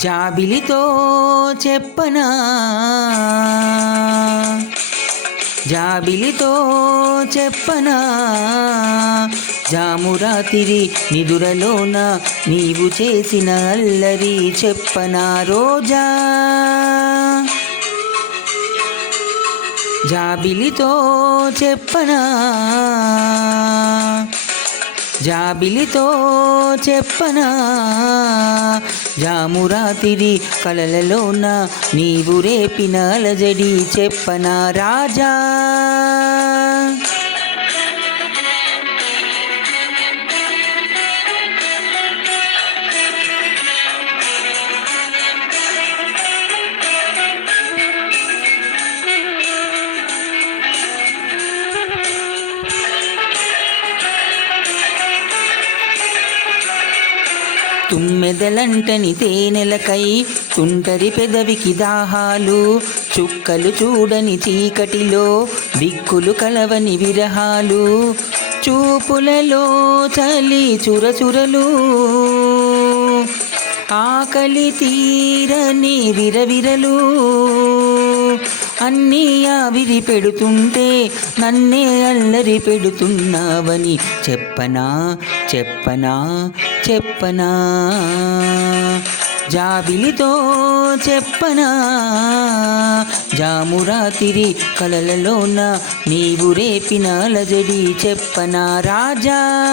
జాబిలితో చెప్పనా? జాబిలితో చెప్పనా? జామురాతిరి నిదురలోన నీవు చేసిన అల్లరి చెప్పనా రోజా? జాబిలితో చెప్పనా? జాబిలితో చెప్పనా? జామురాతిరి కలలలోన నీవు రేపిన అలజడి చెప్పనా రాజా? తుమ్మెదలంటని తేనెలకై తుంటరి పెదవికి దాహాలు చుక్కలు చూడని చీకటిలో దిక్కులు కలవని విరహాలు. చూపులలో చలి చురచురలు ఆకలి తీరని విరవిరలు. అన్నీ ఆవిరి పెడుతుంటే నన్నే అల్లరి పెడుతున్నావని చెప్పనా చెప్పనా చెప్పనా? జాబిలితో చెప్పనా? జామురాతిరి కలలలోన నీవు రేపిన లజడి చెప్పనా? రాజా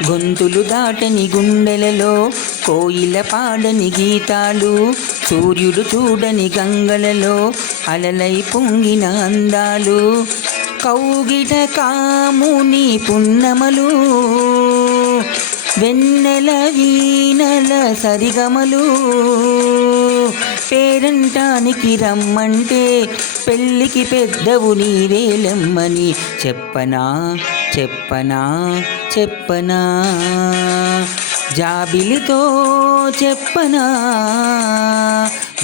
గొంతులు దాటని గుండెలలో కోయిల పాడని గీతాలు సూర్యుడు చూడని గంగలలో అలలై పొంగిన అందాలు కౌగిట కాముని పున్నమలు వెన్నెల వీణల సరిగమలు పేరంటానికి రమ్మంటే పెళ్ళికి పెద్దవు నీవేలెమ్మని చెప్పనా చెప్పనా చెప్పనా? జాబిలితో చెప్పనా?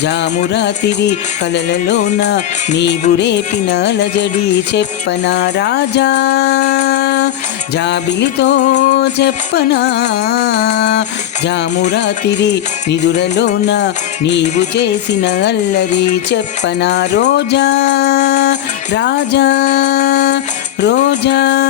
జామురాతిరి కలలలోన నీవు రేపిన లజడి చెప్పనా రాజా? జాబిలితో చెప్పనా? జామురాతిరి నిదురలోన నీవు చేసిన అల్లరి చెప్పనా రోజా? రాజా రోజా.